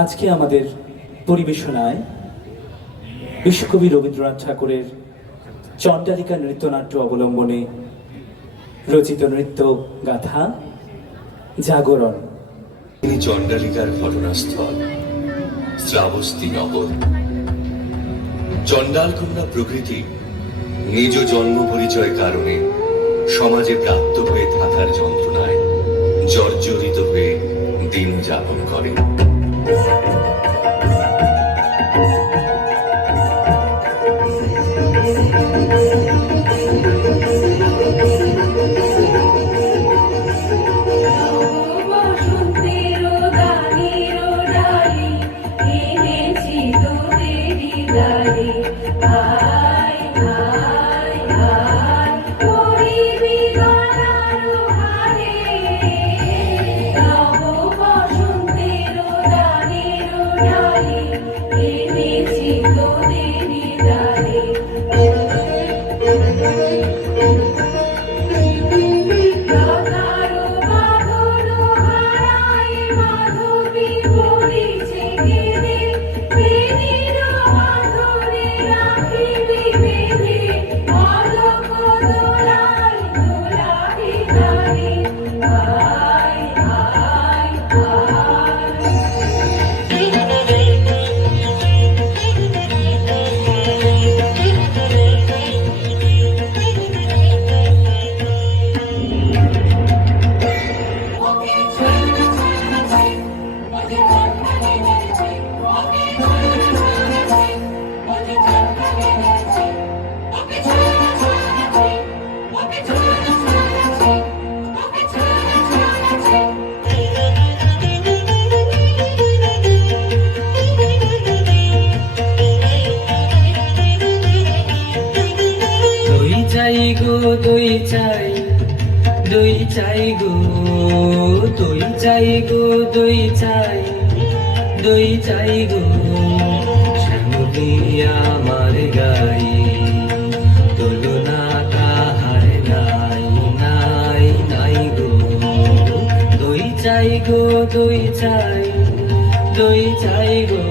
আজকে আমাদের পরিবেশনায় বিশ্বকবি রবীন্দ্রনাথ ঠাকুরের চণ্ডালিকা নৃত্যনাট্য অবলম্বনে রচিত নৃত্য গাথা, জাগরণ। তিনি চণ্ডালিকার ঘটনাস্থল, শ্রাবস্তি নগর। চণ্ডাল কন্যা প্রকৃতি নিজ জন্ম পরিচয় কারণে সমাজে প্রাপ্ত হয়ে থাকার যন্ত্রণায় জর্জরিত হয়ে দিন যাপন করেন। দই চাই দই চাই গো, দই চাই গো, দই চাই দই চাই গো। আমার গাই দই চাই গো, দই চাই দই চাই গো,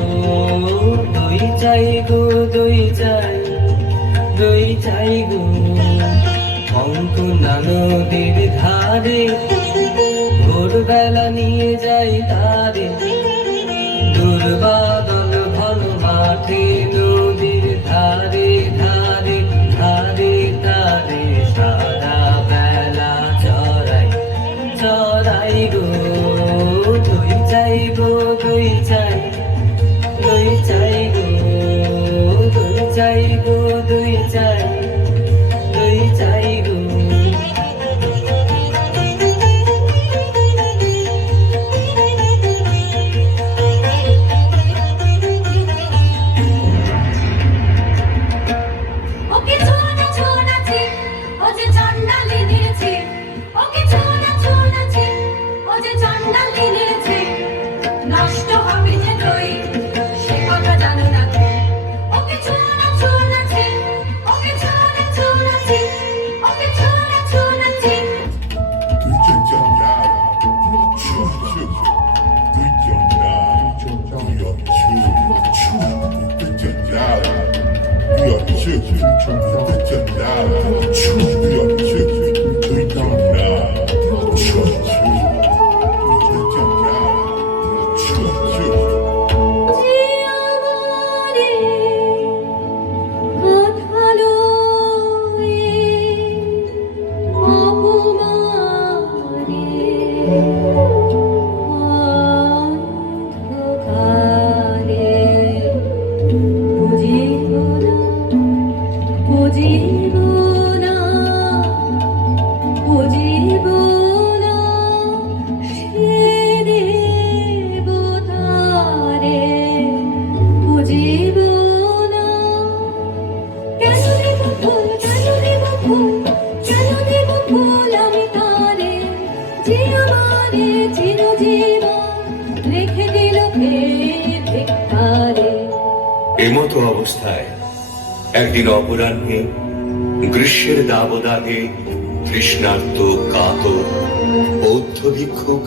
দই চাই গো, দই চাই দই চাই গো। অঙ্কুনা নদীর ধারে, ভোরবেলা নিয়ে যাই তারে। দুর্বাদল ঘন মাঠে নদীর ধারে ধারে ধারে ধারে সারা বেলা চড়াই চড়াই গো দই চাই গো দই চাই এমতো অবস্থায় একদিন অপরাহ্নে গ্রীষ্মের দাবদাহে তৃষ্ণার্ত, কাতর, বৌদ্ধ ভিক্ষুক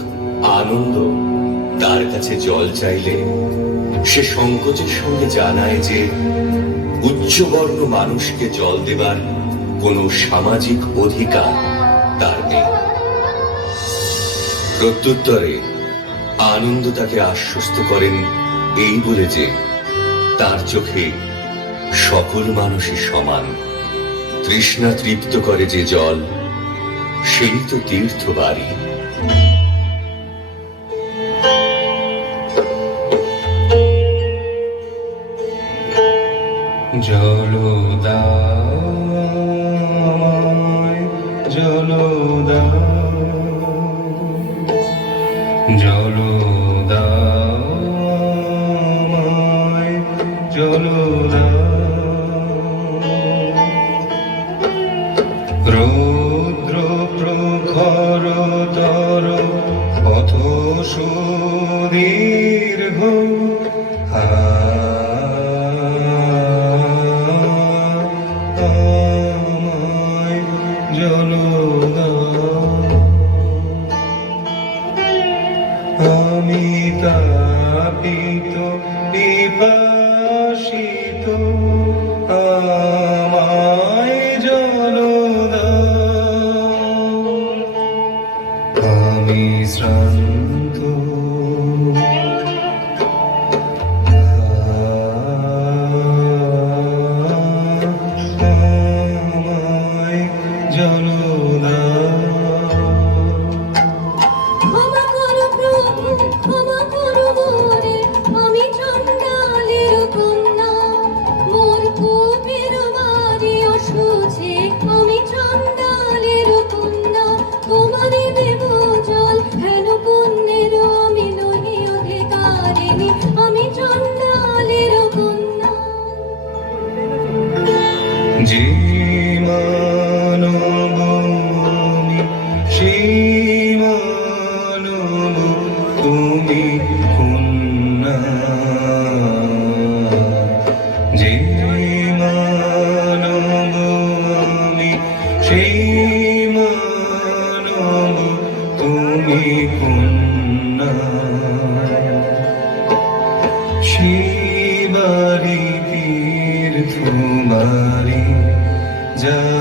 আনন্দ তার কাছে জল চাইলে সে সংকোচের সঙ্গে জানায় যে উচ্চবর্ণ মানুষকে জল দেবার কোনো সামাজিক অধিকার তার নেই। প্রত্যুত্তরে আনন্দ তাকে আশ্বস্ত করেন এই বলে যে তার চোখে সকল মানুষই সমান। তৃষ্ণা তৃপ্ত করে যে জল, সেই তো তীর্থ বাড়ি জলদায় জলদায় রৌদ্র প্রখর তর পথ সুদীর্ঘ। জলদা আমি তাপিত কন্যা। শিবারি তীর্থ মারি যাহা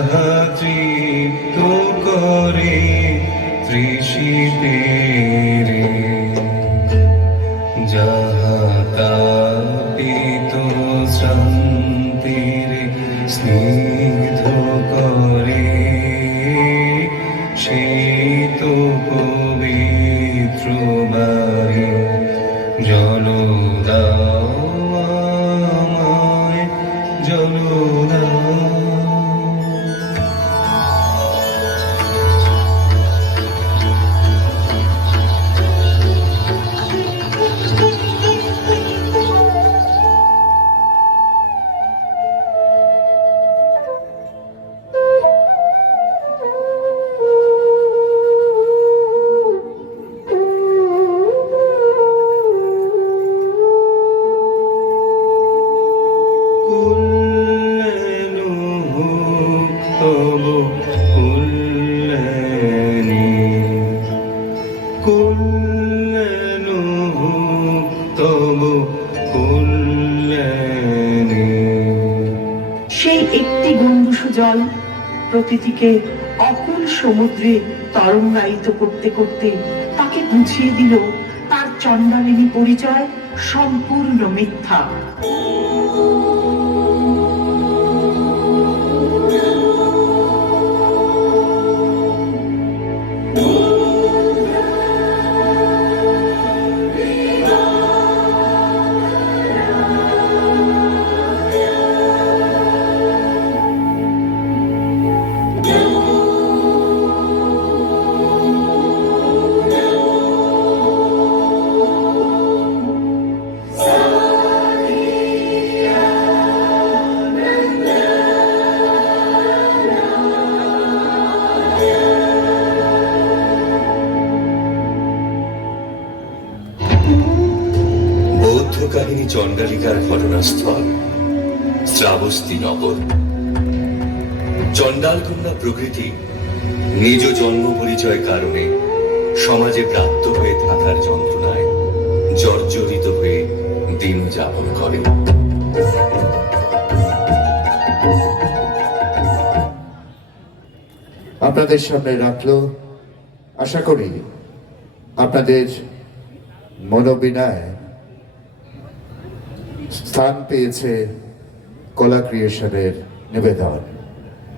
জল প্রকৃতিকে অকুল সমুদ্রে তরঙ্গায়িত করতে করতে তাকে বুঝিয়ে দিল তার চন্দালিনী পরিচয় সম্পূর্ণ মিথ্যা। কাহিনী চণ্ডালিকার ঘটনাস্থল, শ্রাবস্তি নগর। চণ্ডাল কন্যা প্রকৃতি নিজ জন্ম পরিচয় কারণে সমাজে প্রাপ্ত হয়ে থাকার যন্ত্রণায় জর্জরিত হয়ে দিন যাপন করে। আপনাদের সামনে রাখল, আশা করি আপনাদের মনোবিনায় স্থান পেয়েছে কলা ক্রিয়েশনের নিবেদন।